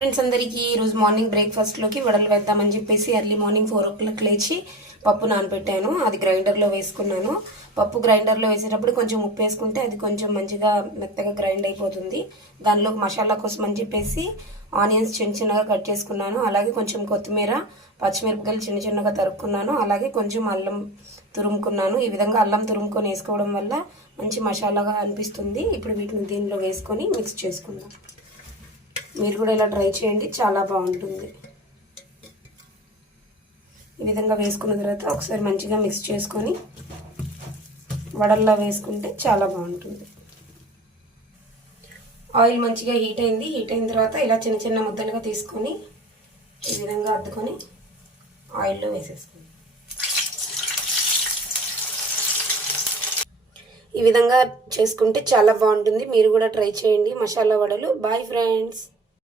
Friends అందరికీ ఈరోజు morning బ్రేక్ఫాస్ట్లోకి వడలు వేద్దామని చెప్పేసి ఎర్లీ మార్నింగ్ 4 o'clock లేచి పప్పు నానబెట్టాను. అది గ్రైండర్లో వేసుకున్నాను. పప్పు గ్రైండర్లో వేసేటప్పుడు కొంచెం ఉప్పు వేసుకుంటే అది కొంచెం మంచిగా మెత్తగా గ్రైండ్ అయిపోతుంది. దానిలో మసాలా కోసం అని చెప్పేసి ఆనియన్స్ చిన్న చిన్నగా కట్ చేసుకున్నాను. అలాగే కొంచెం కొత్తిమీర, పచ్చిమిరపకాయలు చిన్న చిన్నగా తరుక్కున్నాను. అలాగే కొంచెం అల్లం తురుముకున్నాను. ఈ విధంగా అల్లం తురుముకొని వేసుకోవడం వల్ల మంచి మసాలాగా అనిపిస్తుంది. ఇప్పుడు వీటిని దీనిలో వేసుకొని మిక్స్ చేసుకుందాం. మీరు కూడా ఇలా ట్రై చేయండి, చాలా బాగుంటుంది. ఈ విధంగా వేసుకున్న తర్వాత ఒకసారి మంచిగా మిక్స్ చేసుకొని వడల్లా వేసుకుంటే చాలా బాగుంటుంది. ఆయిల్ మంచిగా హీట్ అయింది. హీట్ అయిన తర్వాత ఇలా చిన్న చిన్న ముద్దలుగా తీసుకొని ఈ విధంగా అద్దుకొని ఆయిల్లో వేసేసుకోండి. ఈ విధంగా చేసుకుంటే చాలా బాగుంటుంది. మీరు కూడా ట్రై చేయండి మసాలా వడలు. Boy friends.